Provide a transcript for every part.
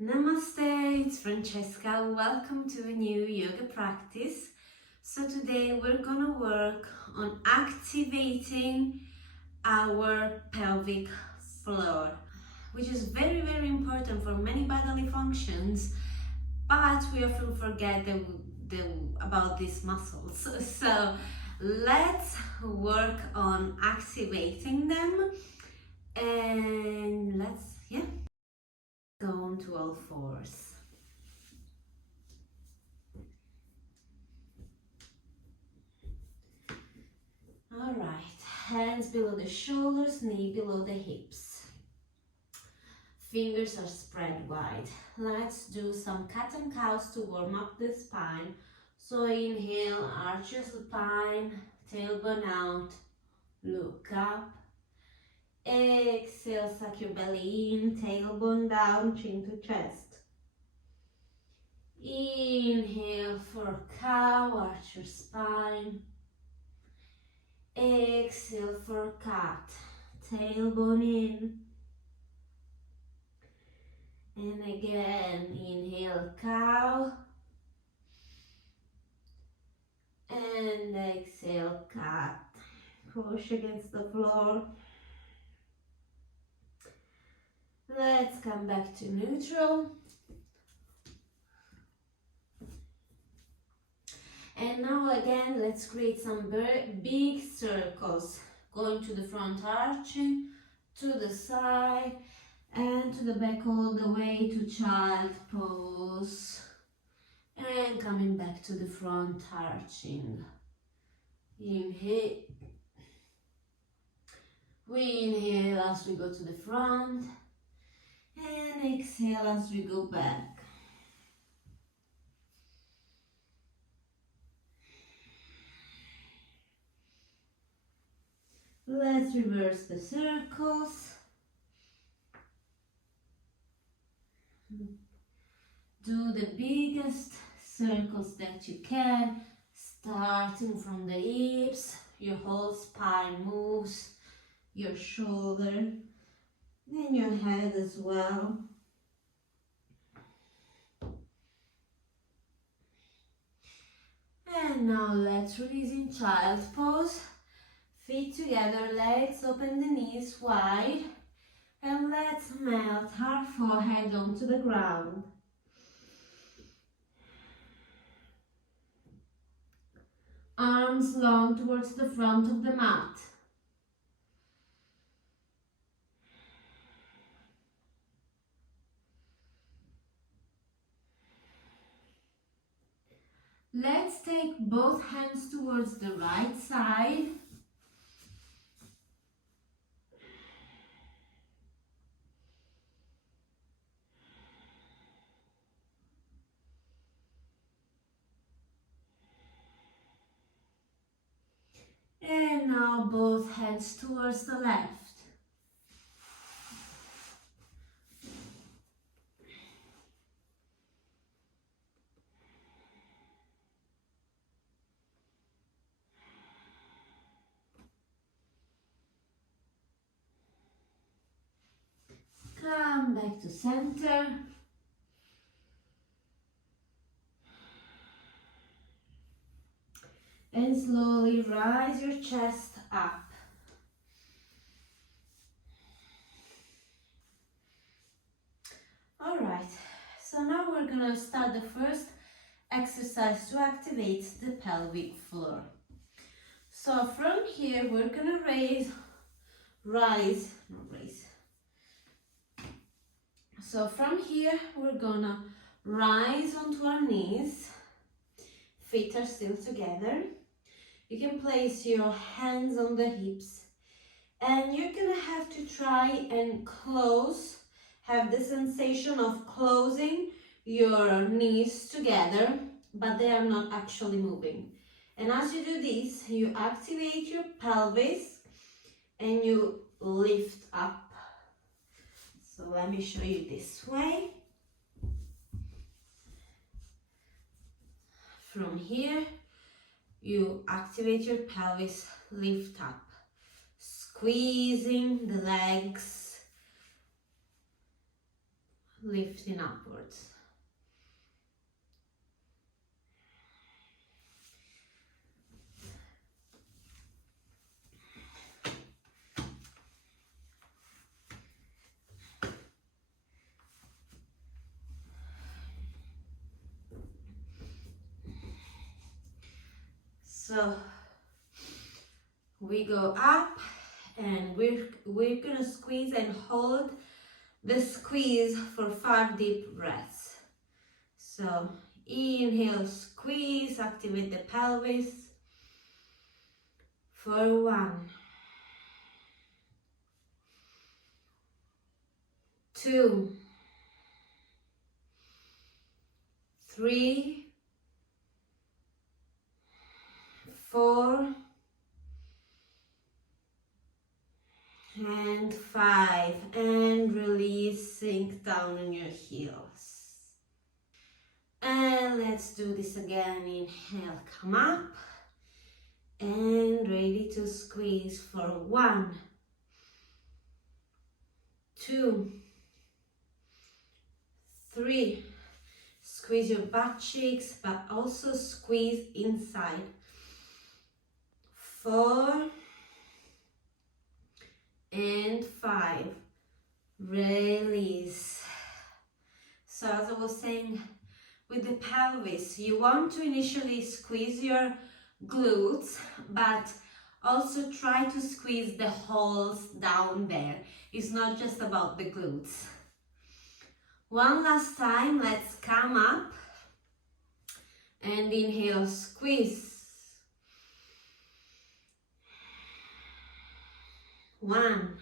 Namaste, it's Francesca. Welcome to a new yoga practice. So today we're gonna work on activating our pelvic floor, which is very important for many bodily functions, but we often forget about these muscles. So let's work on activating them, and let's go on to all fours. All right, hands below the shoulders, knee below the hips. Fingers are spread wide. Let's do some cat and cows to warm up the spine. So inhale, arch your spine, tailbone out, look up. Exhale, suck your belly in, tailbone down, chin to chest. Inhale for cow, arch your spine. Exhale for cat, tailbone in. And again, inhale cow. And exhale cat. Push against the floor. Let's come back to neutral. And now again, let's create some big circles. Going to the front, arching, to the side, and to the back all the way to child pose. And coming back to the front, arching. Inhale. We inhale as we go to the front. And exhale as we go back. Let's reverse the circles. Do the biggest circles that you can, starting from the hips. Your whole spine moves, your shoulder, and your head as well. And now let's release in child pose. Feet together, legs open, the knees wide. And let's melt our forehead onto the ground. Arms long towards the front of the mat. Let's take both hands towards the right side. And now both hands towards the left. Come back to center. And slowly rise your chest up. All right, so now we're gonna start the first exercise to activate the pelvic floor. So from here, we're gonna rise. So from here, we're gonna rise onto our knees. Feet are still together. You can place your hands on the hips, and you're gonna have to try and have the sensation of closing your knees together, but they are not actually moving. And as you do this, you activate your pelvis and you lift up. So let me show you this way. From here, you activate your pelvis, lift up, squeezing the legs lifting upwards. So we go up and we're gonna squeeze and hold the squeeze for 5 deep breaths. So inhale, squeeze, activate the pelvis for 1, 2, 3, 4, and 5, and release, sink down on your heels. And let's do this again. Inhale, come up, and ready to squeeze for 1, 2, 3, squeeze your butt cheeks, but also squeeze inside, 4, and 5, release. So as I was saying, with the pelvis, you want to initially squeeze your glutes, but also try to squeeze the holes down there. It's not just about the glutes. One last time, let's come up and inhale, squeeze. 1,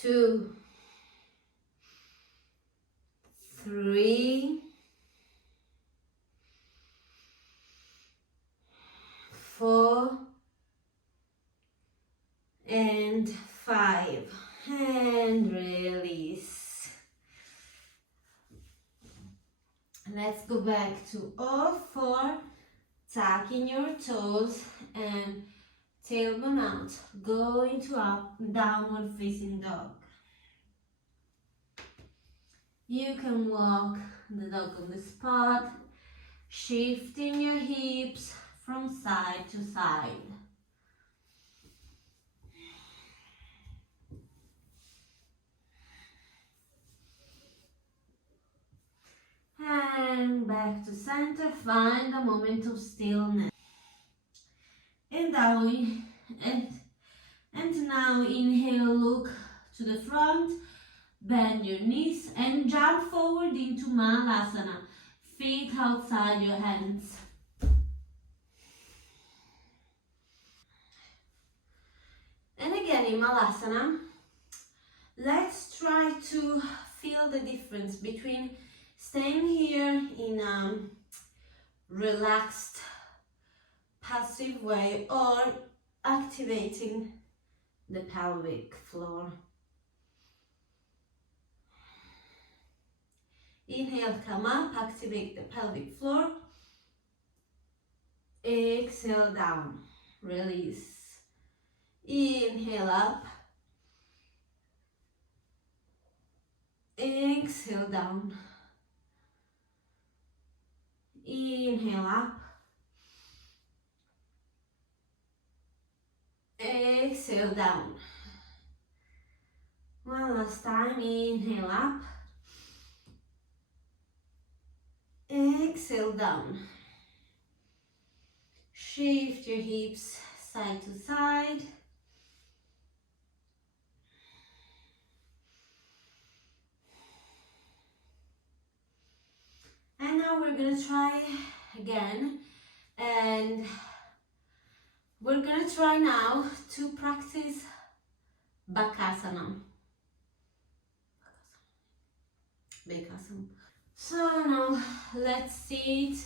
2, 3, 4, and 5, and release. Let's go back to all 4, tucking your toes and tailbone out, go into up downward facing dog. You can walk the dog on the spot, shifting your hips from side to side. And back to center, find a moment of stillness. And now, and now inhale, look to the front, bend your knees and jump forward into Malasana. Feet outside your hands. And again in Malasana, let's try to feel the difference between staying here in a relaxed, passive way or activating the pelvic floor. Inhale, come up, activate the pelvic floor. Exhale, down, release. Inhale up. Exhale, down. Inhale up. Exhale, down. One last time, inhale up. Exhale, down. Shift your hips side to side. And now we're gonna try again, and we're gonna try now to practice Bakasana. So now let's sit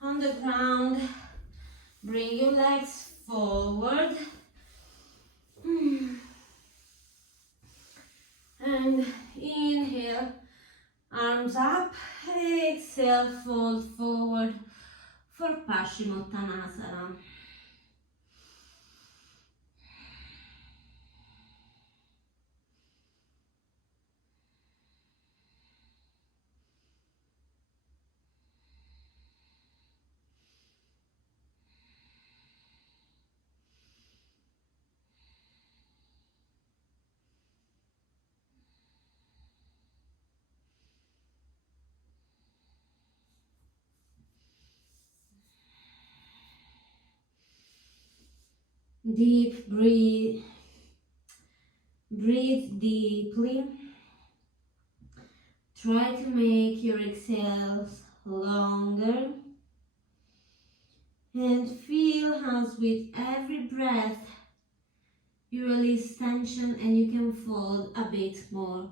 on the ground. Bring your legs forward. And inhale, arms up. Exhale, fold forward for Paschimottanasana. Deep breathe. Breathe deeply. Try to make your exhales longer. And feel as with every breath you release tension and you can fold a bit more.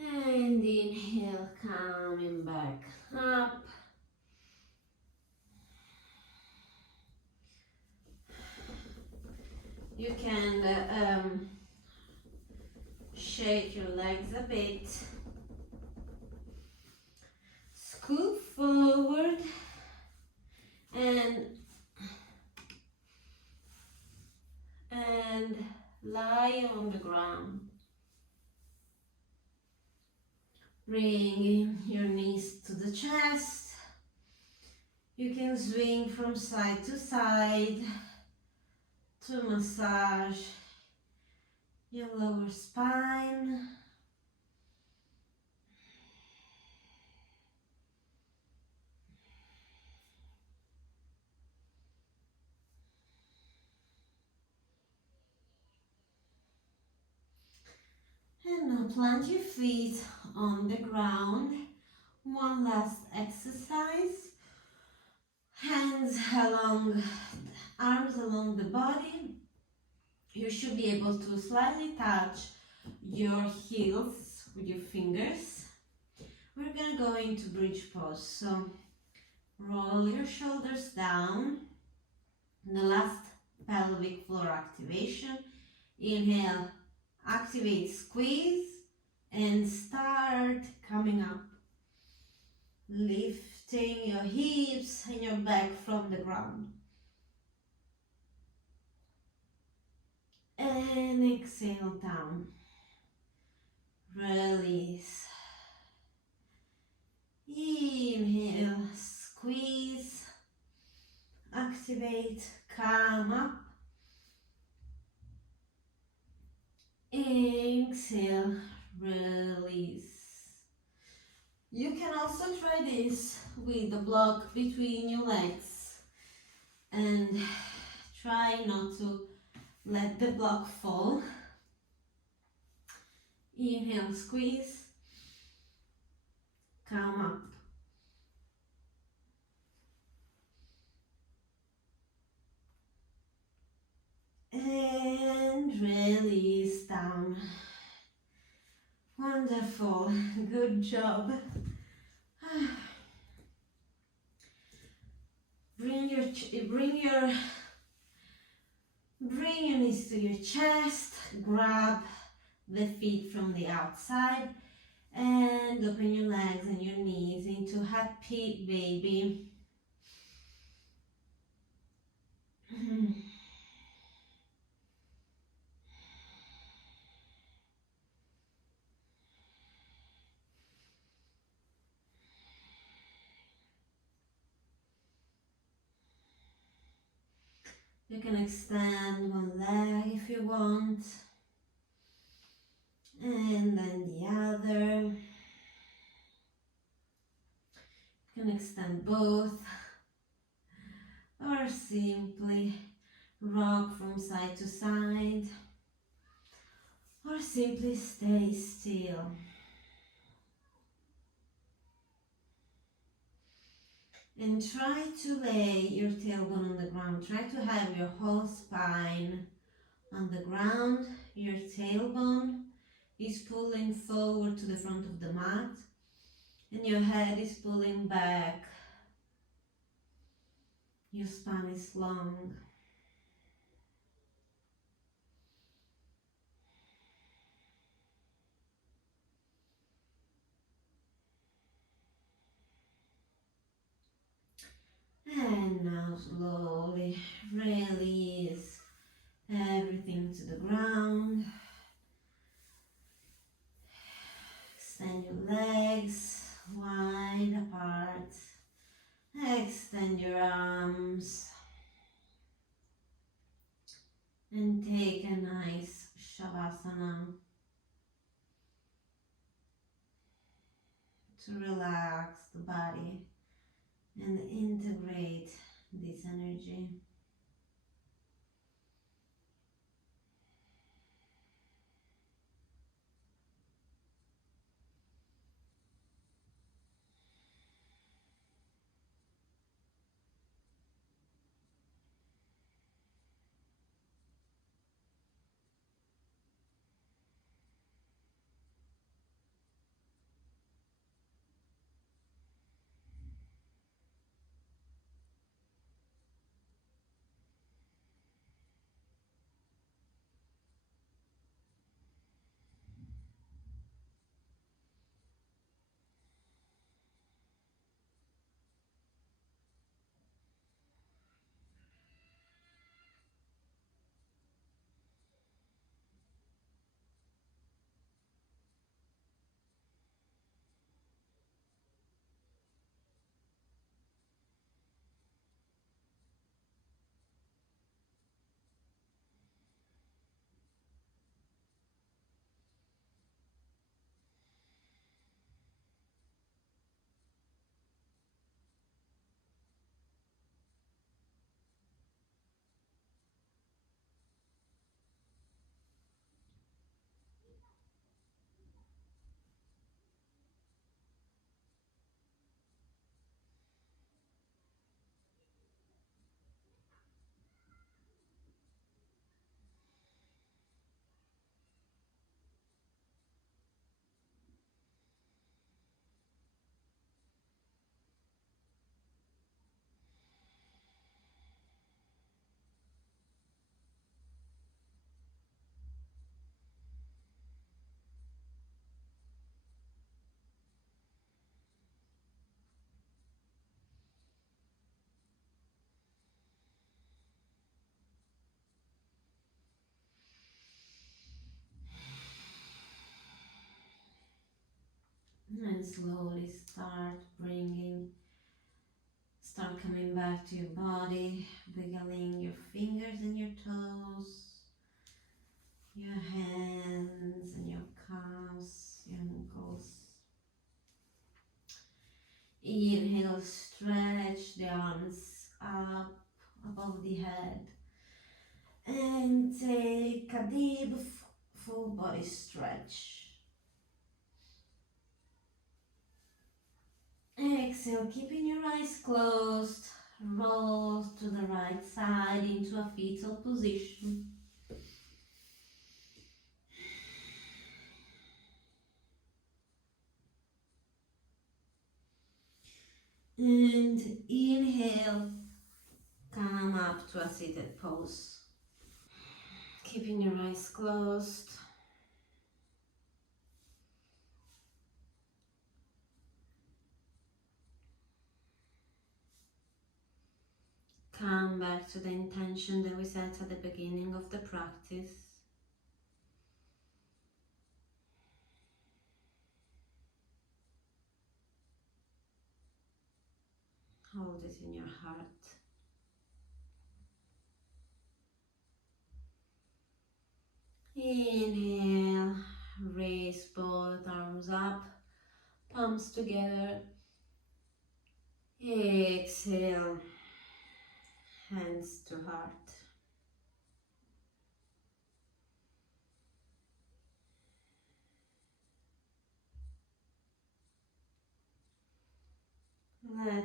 And inhale, coming back up. You can shake your legs a bit. Scoop forward and lie on the ground. Bring your knees to the chest. You can swing from side to side to massage your lower spine. And now plant your feet on the ground. One last exercise. Hands along, arms along the body. You should be able to slightly touch your heels with your fingers. We're gonna go into bridge pose. So roll your shoulders down. The last pelvic floor activation. Inhale, activate, squeeze, and start coming up. Lifting your hips and your back from the ground. And exhale down. Release. Inhale, squeeze, activate, come up. Exhale, release. You can also try this with the block between your legs and try not to let the block fall. Inhale, squeeze, come up. And release down. Wonderful, good job. Bring your knees to your chest. Grab the feet from the outside and open your legs and your knees into happy baby. You can extend one leg if you want, and then the other. You can extend both, or simply rock from side to side, or simply stay still. And try to lay your tailbone on the ground. Try to have your whole spine on the ground. Your tailbone is pulling forward to the front of the mat, and your head is pulling back. Your spine is long. And now slowly release everything to the ground. Extend your legs wide apart. Extend your arms. And take a nice Shavasana to relax the body and integrate this energy. And slowly start coming back to your body, wiggling your fingers and your toes, your hands and your calves, your ankles. Inhale, stretch the arms up above the head and take a deep full body stretch. Exhale, keeping your eyes closed, roll to the right side into a fetal position. And inhale, come up to a seated pose. Keeping your eyes closed. Come back to the intention that we set at the beginning of the practice. Hold it in your heart. Inhale, raise both arms up, palms together. Exhale, hands to heart.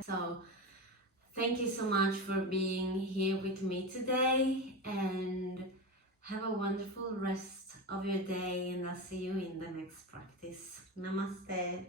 So, thank you so much for being here with me today, and have a wonderful rest of your day, and I'll see you in the next practice. Namaste.